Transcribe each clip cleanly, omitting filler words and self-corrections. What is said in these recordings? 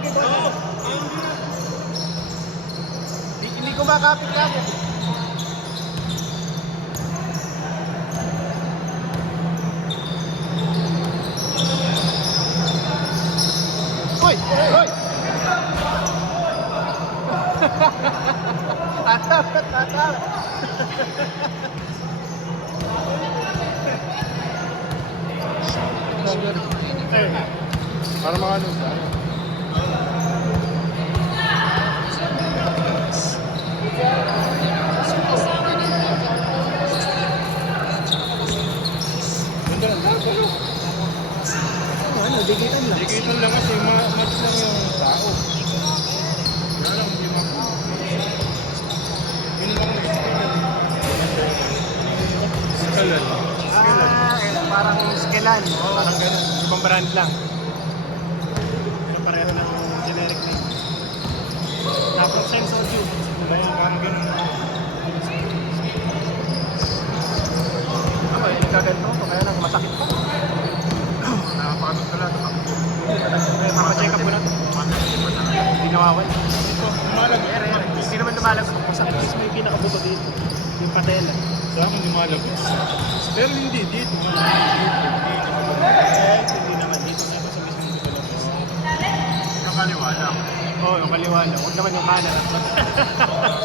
Oo. Hindi ko makapit-kapit. Uy! Uy! Tatawat, tatawat. Para mga ano ba? Ganda lang. Ano, digitan lang. Digital lang kasi match lang yung tao. Kaya lang, hindi mo. Yun lang ang Skelan. Parang skelan. Parang ganun. Ibang brand lang. Pero pareho ng generic name. Tapos sensor tube. Parang ganun. Ako, nagkaganto ko. Kaya lang masakit pa. Nakapagod ka lang. Papacheck up ko na ito. Hindi nawawala. Ito, lumalagot. Hindi naman lumalagot. Masakit is may pinakabuto dito. Yung patela. Sa akin lumalagot. Pero hindi dito. Hindi naman dito. Dapat sa mismong dito lang. Yung kaliwa lang. Oo, yung kaliwa lang. Huwag naman yung kanan.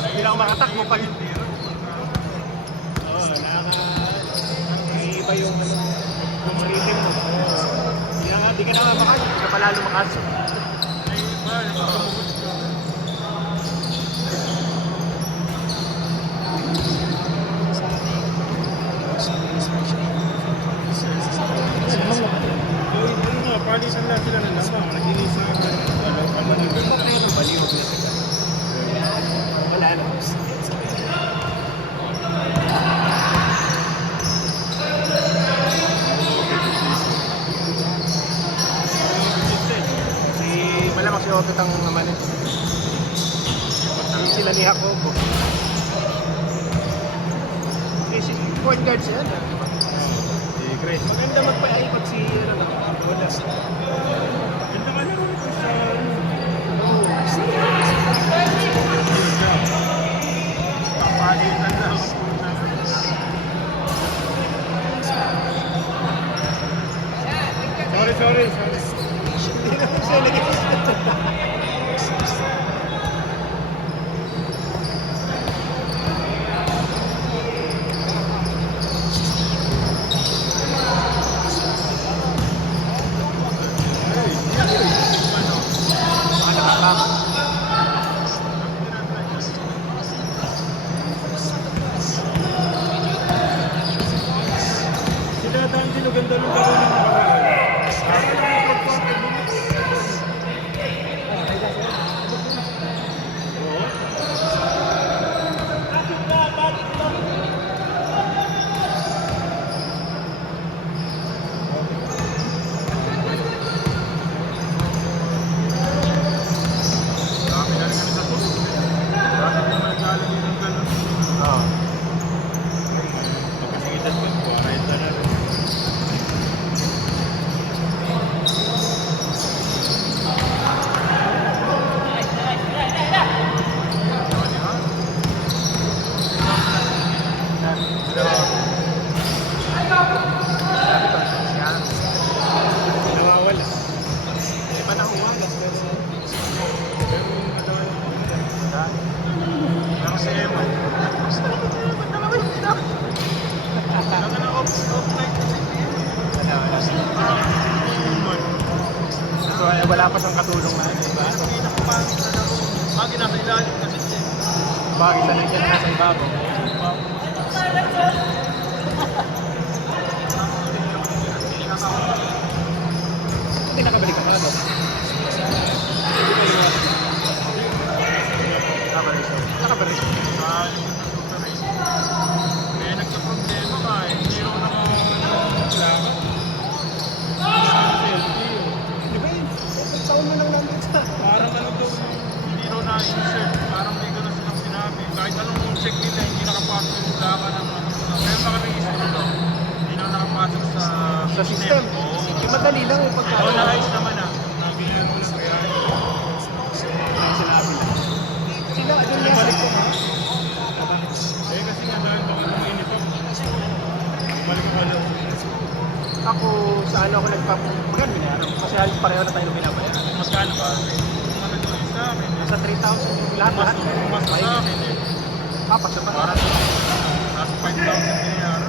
Hindi na ako makatakbo pa yun. Oo, iba yung rhythm mo. Di ka na makasok. Hindi ka palalo makasok. Ay, iba. Nakapagod ka. Ano nga, palisan lang sila ng lama. Naginis na ako. Ano na ganun. Pero baliwag na sila. Wala na. Si malamang si Otot ang naman eh. Sila ni Jacobo. Si point guard siya. Great. Maganda magpa-ipag si Wala. Ganda ka lang ito sa... Palisan lang. Sorry. Hindi naman siya nag-isip. Sila dahil ganda ng laro ng Nawawala. Iba na umagas. Pero si Eman. Naka na off-night kasi. So, wala pa siyang katulong na. Diba? Bagay nasa ilalim kasi siya. Bagay na nandiyan na nasa ibabaw. Hindi nakabalik ka pala doon. Nakabalik siya. Kaya nagka-problema ka eh. Hindi ako kailangan. Di ba yun? Taon na lang nandun sa... Parang ano to, hindi raw na-insert. Parang may gano'n silang sinabi. Kahit anong check nila, hindi nakapasok yung kailangan ng ano. Meron pa kami issue daw. Hindi na nakapasok Sa system. Oo. Yung madali lang yung Oo, pagkakaroon. naayos naman ah. Nabilan mo lang kaya. na ako magkano binayaran mo? Kasi halos pareho na tayo binabayaran. Magkano ba? Kung ano ito sa amin eh. Nasa 3,000 yung lahat. Mas sa amin eh. Papas na ba? Parang nasa 5,000 binayaran.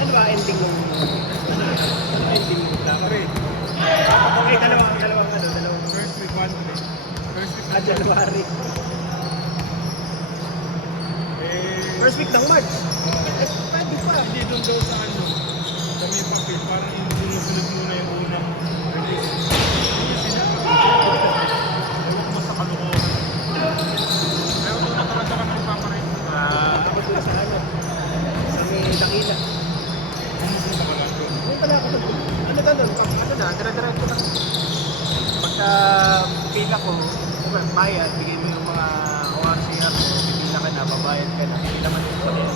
Ano ba ending nung... Ano ending nung drama? Okay, dalawang First week, 1 week. First week, January. First week ng March. Pwede pa. hindi doon daw sa ano. Sa may papel, parang yung sinusunod muna yung unang release. Hindi sinabi. Ewan ko sa kalukuhan. Pero doon nakarating kami nagpaparin. Ako doon sa ano. Sa may Dakila. Ano doon nakalang doon? Hindi pala ako doon. Ano ka doon? Pag ano na, dire-diretso lang. Pagka pila ko, bayad, bigay mo yung mga ORCR, pipila ka na, babayad ka na, hindi naman yung papel.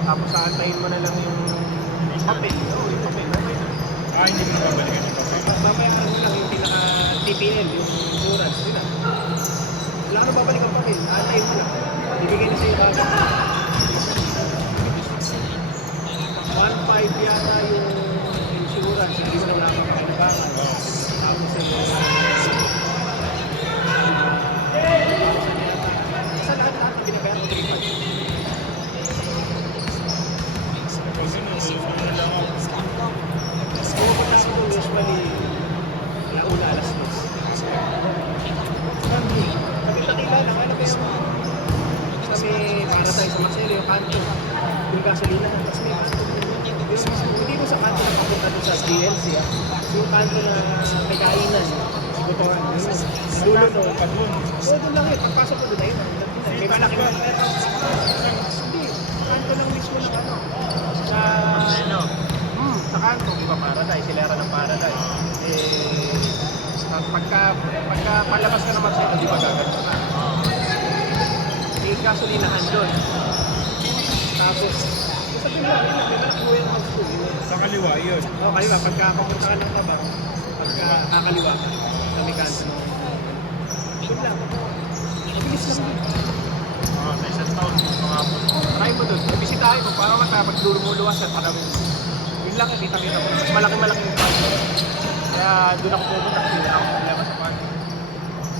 Tapos aantayin mo na lang yung papel. Oo, yung papel. Mamaya na. Hindi mo na babalikan yung papel. Mamaya mo lang yung pinaka-TPL, yung insurance. Yun na. Wala ka na babalik ang papel. Aantayin mo lang. Ibigay na sa'yo bagay. 1.5 yata yung insurance. Hindi mo na wala kang kalibangan. Tapos sa lahat-lahat na binabayaran ko 3.5. Pag yun, na lang ako. Pumupunta ako doon usually launa alas 2. Sabi Dakila lang, ano ba yung sabi para tayo sa Marcelo, yung kanto, yung gasolina, tapos may kanto. Hindi mo sa kanto na papunta doon sa DLC, yung kanto na may kainan, si Butuan, dulo doon. Oo, doon lang yun, pagpasok ko doon, ayun, may malaking hindi, kanto lang mismo ng ano, sa kanto, iba Paradise, silera ng Paradise. Pagka palabas ka naman sa'yo, di ba gagano ka? Yung gasolinahan doon. Tapos, sabihin mo, may malakbo yung mag-school. Sa kaliwa, yun. Oo, kaliwa. Pagka papunta ka ng tabang, pagka kakaliwa ka, sa may kanto ng... Doon lang. Mabilis lang doon. Sa isang taon, mga po. Try mo doon. Bisitahin mo, para magpapagluluwas at parang... Yun lang, kita-kita mo. Mas malaki-malaki yung kanto. Kaya doon ako pupunta kasi wala akong problema sa kanto.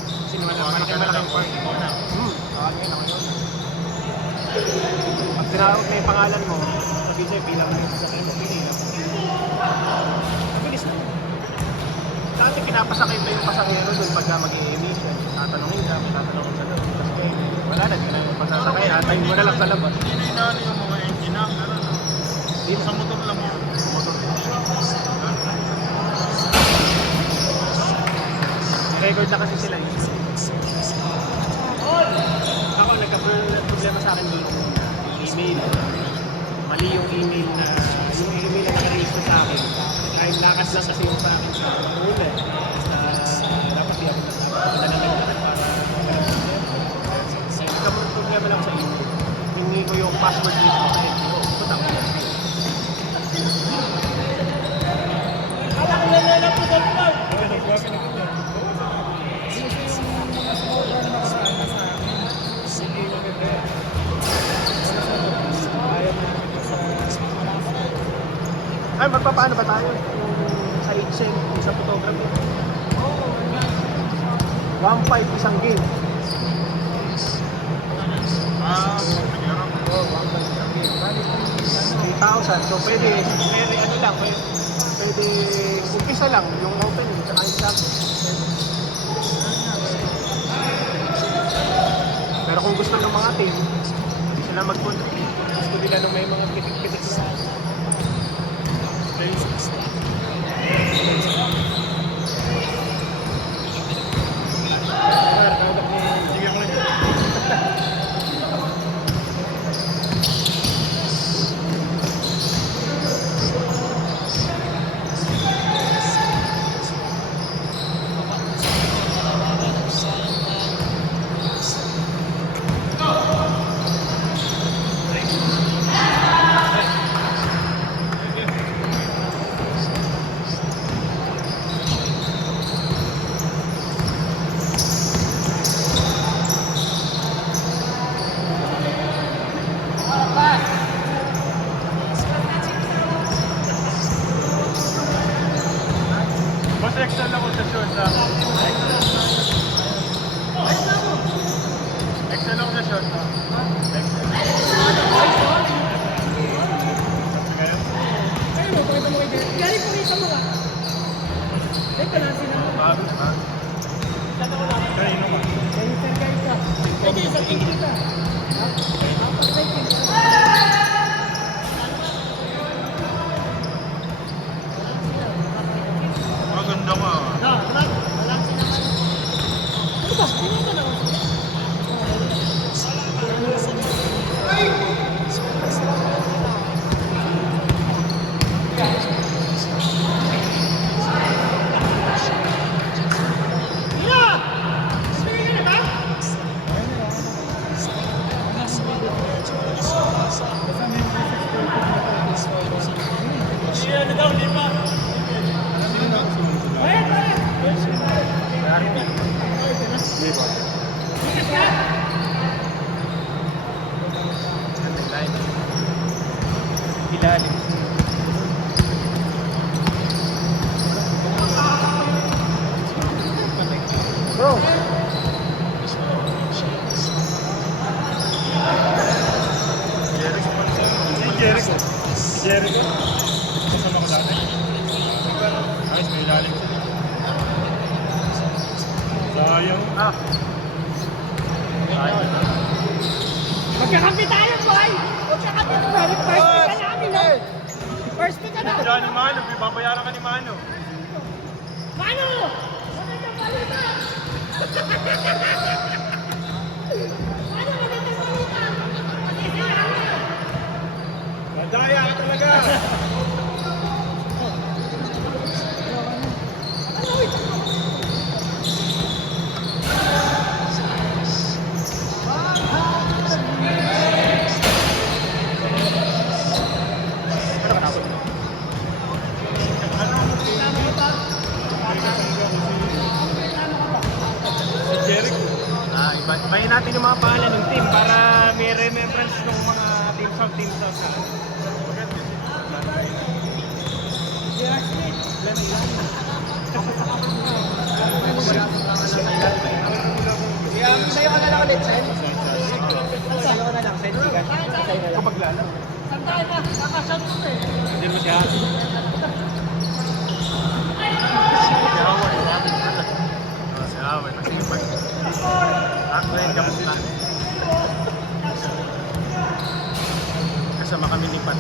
Kasi malaki-malaki yung kanto. Kaya ako yun. Pag tinawag na yung pangalan mo, sabihin sa'yo, bilang mo yung sasakay mo, pili. Mabilis na. Dati pinapasakay pa yung pasahero doon pagka mag-i-emission. Tatanungin ka, may tatanungin sa doon. Kasi wala na, di ka na yung pagsasakay. Atayin mo na lang sa labas. Hindi na inaano yung mga engine ang gano'n. Dito Sa motor lang yun. Motor. record na kasi sila yun. Ako, nagka-problema sa akin doon yung email. Mali yung email na naka-register sa akin. Kahit lakas lang kasi yung sa akin sa una. Dapat di ako nagpapadala ng lahat para nagka-problema lang sa email. Hingi ko yung password dito kahit putang ko. Ay, magpapaano ba tayo? Yung sa HM, yung sa photography. 1.5 isang game. Siguro. 1.5 isang game. 3,000. So, pwede ano lang, pwede umpisa lang yung opening sa kanila. Pero kung gusto ng mga team, hindi sila mag-punta. Gusto nila nung may mga pitik-pitik na Sige ko lang. Excel ako sa short ha. Excel ako sa short ha. Excel. Ayun mo, pakita mo kay Jerry. Jerry, pakita mo ka. Teka lang, sinama. Bago ha. Kanino ka? Ayun, sir, guys, ka. Sige, sa tingin kita. Maganda ka. Ano ba? Tingin ka na ako. Ilalim. Bro, Jericho. Jericho. Kasama ko dati. Ayos, may ilalim siya. Sayang. Sayang na. Magkakampi tayo, boy! Magkakampi tayo! First pick ka namin, no? First pick ka na! Diyan ni Mano, babayaran ka ni Mano. Mano! Magandang balita! Mano, magandang balita! Madaya ka talaga. Si Jericho. ibahin natin yung mga pangalan ng team para may remembrance ng mga teams out na. Sa'yo ka na lang ulit, Sen. Sa'yo ka na lang, Sen. Sa'yo na lang. Kapag lalo. Saan tayo na? Nakasyan mo eh! Hindi mo siya. Si Howard, sabi ko na. Si Howard, masipag. Ako yung kapunan. Kasama kami ni Pat.